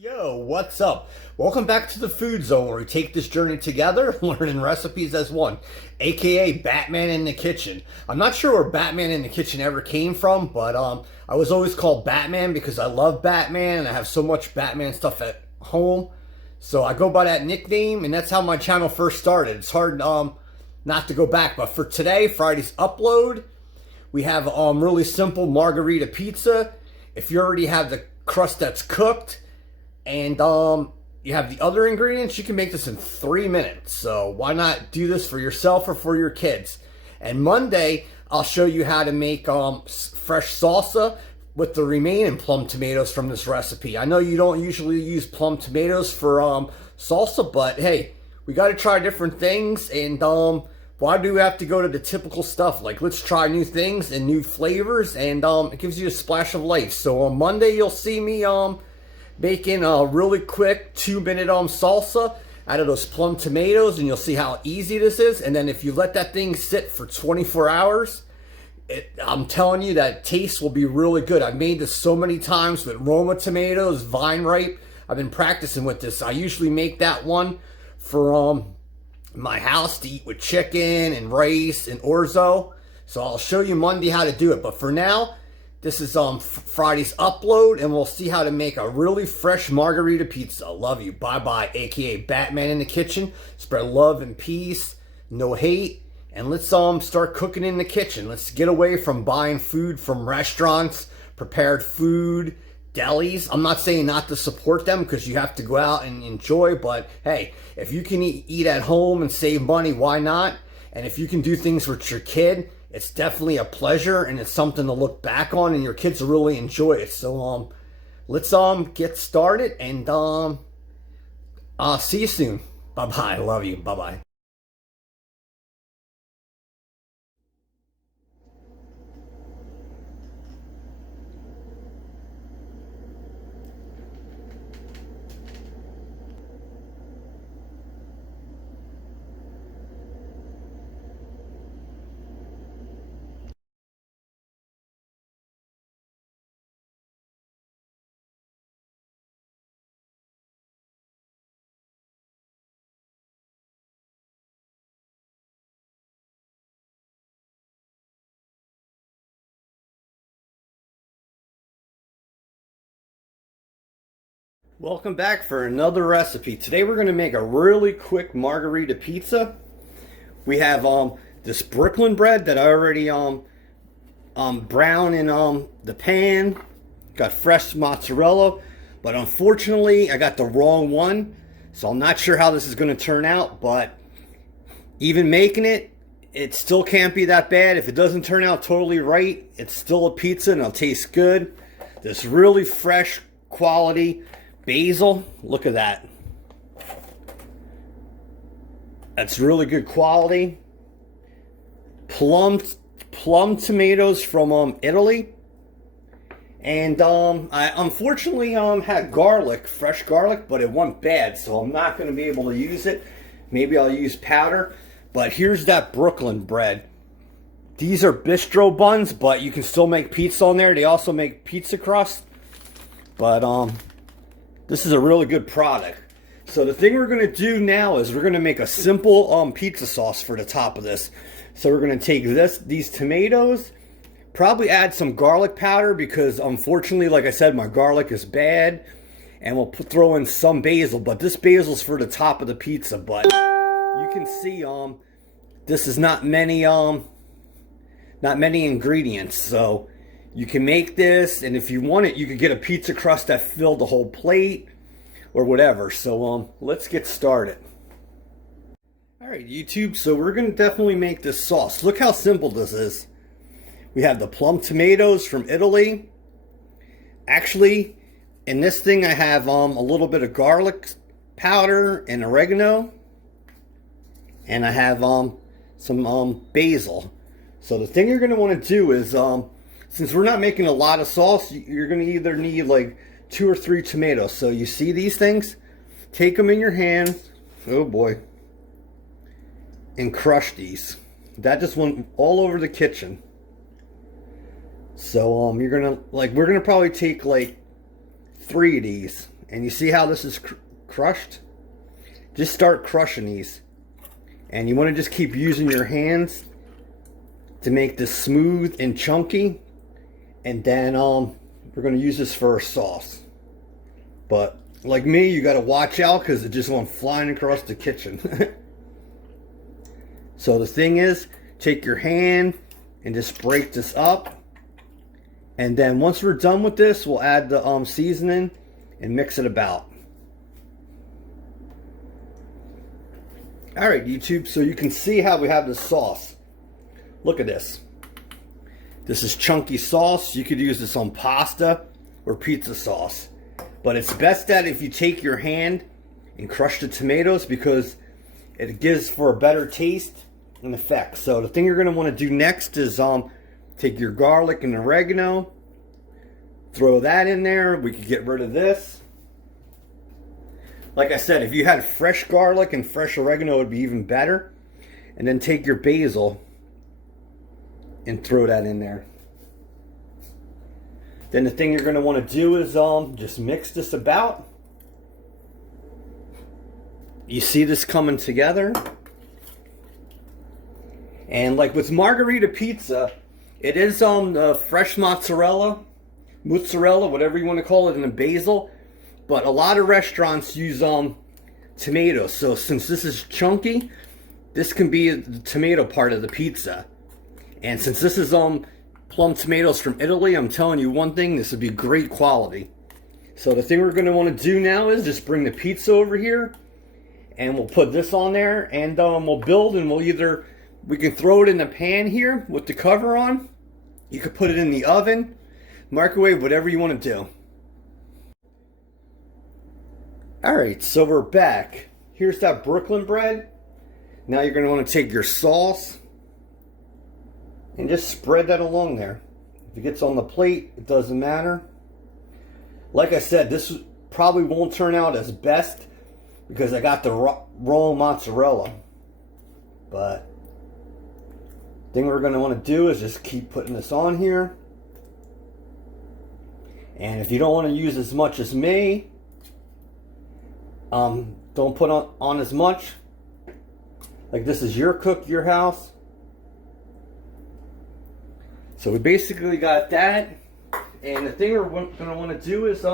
Yo, what's up? Welcome back to the Food Zone, where we take this journey together, learning recipes as one, aka Batman in the Kitchen. I'm not sure where Batman in the Kitchen ever came from, but I was always called Batman because I love Batman and I have so much Batman stuff at home. So I go by that nickname, and that's how my channel first started. It's hard not to go back, but for today, Friday's upload, we have really simple margherita pizza. If you already have the crust that's cooked and you have the other ingredients, you can make this in 3 minutes. So why not do this for yourself or for your kids? And Monday I'll show you how to make fresh salsa with the remaining plum tomatoes from this recipe. I know you don't usually use plum tomatoes for salsa, but hey, we got to try different things. And why do we have to go to the typical stuff? Like, let's try new things and new flavors, and it gives you a splash of life. So on Monday, you'll see me making a really quick 2-minute salsa out of those plum tomatoes, and you'll see how easy this is. And then if you let that thing sit for 24 hours, I'm telling you that taste will be really good. I've made this so many times with Roma tomatoes, vine ripe. I've been practicing with this. I usually make that one for my house to eat with chicken and rice and orzo. So I'll show you Monday how to do it. But for now, this is Friday's upload, and we'll see how to make a really fresh margherita pizza. Love you. Bye-bye, aka Batman in the Kitchen. Spread love and peace, no hate, and let's start cooking in the kitchen. Let's get away from buying food from restaurants, prepared food, delis. I'm not saying not to support them, because you have to go out and enjoy, but hey, if you can eat at home and save money, why not? And if you can do things with your kid, it's definitely a pleasure, and it's something to look back on, and your kids will really enjoy it. So let's get started, and I'll see you soon. Bye-bye. Love you. Bye-bye. Welcome back for another recipe. Today we're going to make a really quick margherita pizza. We have this Brooklyn bread that I already brown in the pan. Got fresh mozzarella, but unfortunately I got the wrong one, so I'm not sure how this is going to turn out. But even making it, it still can't be that bad. If it doesn't turn out totally right, it's still a pizza and it'll taste good. This really fresh quality basil, look at that. That's really good quality. Plum tomatoes from Italy. And I unfortunately had garlic, fresh garlic, but it went bad, so I'm not going to be able to use it. Maybe I'll use powder. But here's that Brooklyn bread. These are bistro buns, but you can still make pizza on there. They also make pizza crust. But this is a really good product. So the thing we're going to do now is we're going to make a simple pizza sauce for the top of this. So we're going to take these tomatoes, probably add some garlic powder, because unfortunately, like I said, my garlic is bad. And we'll throw in some basil, but this basil's for the top of the pizza. But you can see this is not many ingredients. So you can make this, and if you want it, you could get a pizza crust that filled the whole plate or whatever. So let's get started. Alright, YouTube, so we're going to definitely make this sauce. Look how simple this is. We have the plum tomatoes from Italy. Actually, in this thing I have a little bit of garlic powder and oregano. And I have some basil. So the thing you're going to want to do is, since we're not making a lot of sauce, you're going to either need like 2 or 3 tomatoes. So you see these things? Take them in your hands. Oh boy. And crush these. That just went all over the kitchen. So you're going to, like, we're going to probably take like 3 of these. And you see how this is crushed? Just start crushing these. And you want to just keep using your hands to make this smooth and chunky. And then we're going to use this for our sauce. But like me, you got to watch out because it just went flying across the kitchen. So the thing is, take your hand and just break this up. And then once we're done with this, we'll add the seasoning and mix it about. Alright YouTube, so you can see how we have the sauce. Look at this. This is chunky sauce. You could use this on pasta or pizza sauce. But it's best that if you take your hand and crush the tomatoes because it gives for a better taste and effect. So the thing you're going to want to do next is take your garlic and oregano, throw that in there. We could get rid of this. Like I said, if you had fresh garlic and fresh oregano, it would be even better. And then take your basil and throw that in there. Then the thing you're going to want to do is just mix this about. You see this coming together. And like with Margherita Pizza, it is fresh mozzarella, whatever you want to call it, and a basil. But a lot of restaurants use tomatoes. So since this is chunky, this can be the tomato part of the pizza. And since this is plum tomatoes from Italy, I'm telling you one thing, this would be great quality. So the thing we're going to want to do now is just bring the pizza over here. And we'll put this on there. And we'll build, and we can throw it in the pan here with the cover on. You could put it in the oven, microwave, whatever you want to do. Alright, so we're back. Here's that Brooklyn bread. Now you're going to want to take your sauce and just spread that along there. If it gets on the plate, it doesn't matter. Like I said, this probably won't turn out as best because I got the raw mozzarella. But the thing we're going to want to do is just keep putting this on here. And if you don't want to use as much as me, don't put on as much. Like this is your cook, your house. So we basically got that. And the thing we're going to want to do is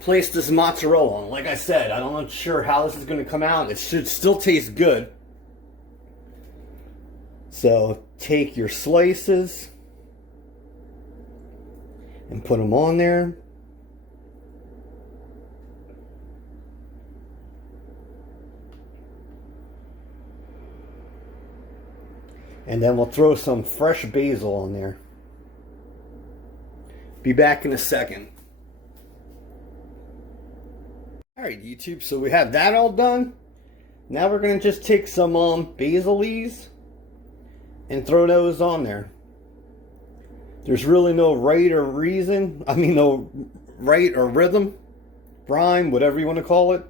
place this mozzarella on. Like I said, I'm not sure how this is going to come out. It should still taste good. So take your slices and put them on there. And then we'll throw some fresh basil on there. Be back in a second. Alright YouTube, so we have that all done. Now we're going to just take some basil leaves and throw those on there. There's really no right or reason. No right or rhythm. Rhyme, whatever you want to call it.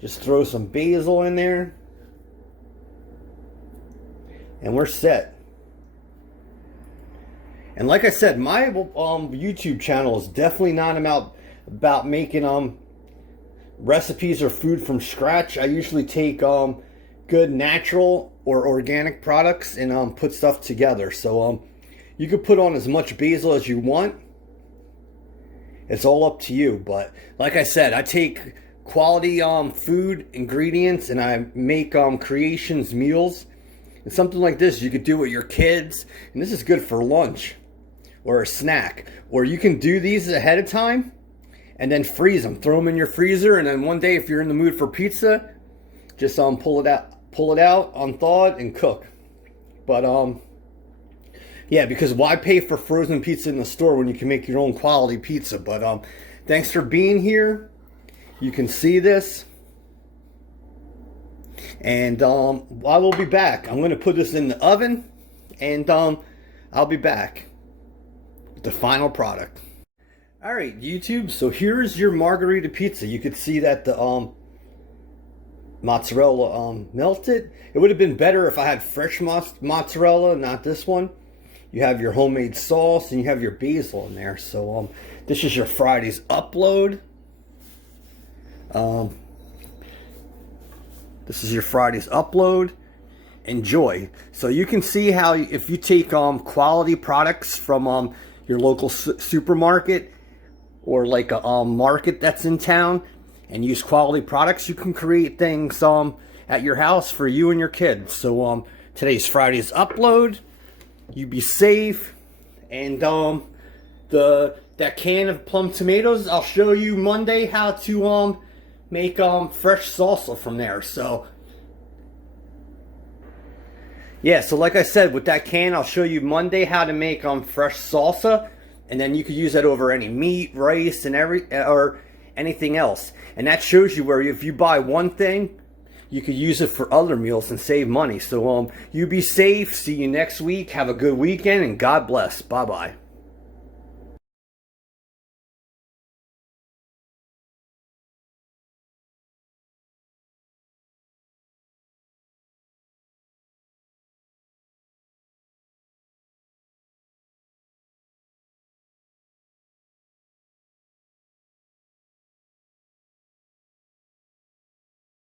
Just throw some basil in there. And we're set. And like I said, my YouTube channel is definitely not about making recipes or food from scratch. I usually take good natural or organic products and put stuff together. So you could put on as much basil as you want. It's all up to you. But like I said, I take quality food ingredients and I make creations, meals. And something like this you could do with your kids, and this is good for lunch or a snack. Or you can do these ahead of time and then freeze them, throw them in your freezer, and then one day if you're in the mood for pizza, just pull it out unthawed and cook. But yeah, because why pay for frozen pizza in the store when you can make your own quality pizza? But thanks for being here. You can see this. And I will be back. I'm going to put this in the oven, and I'll be back with the final product. Alright YouTube, so here's your Margherita pizza. You could see that the mozzarella melted. It would have been better if I had fresh mozzarella, not this one. you have your homemade sauce, and you have your basil in there. So this is your Friday's upload. This is your Friday's upload. Enjoy. So you can see how if you take quality products from your local supermarket or like a market that's in town and use quality products, you can create things at your house for you and your kids. So today's Friday's upload. You be safe. And that can of plum tomatoes, I'll show you Monday how to make fresh salsa from there. So yeah, so like I said, with that can, I'll show you Monday how to make fresh salsa, and then you could use that over any meat, rice, and or anything else. And that shows you where if you buy one thing, you could use it for other meals and save money. So you be safe. See you next week. Have a good weekend, and God bless. Bye bye.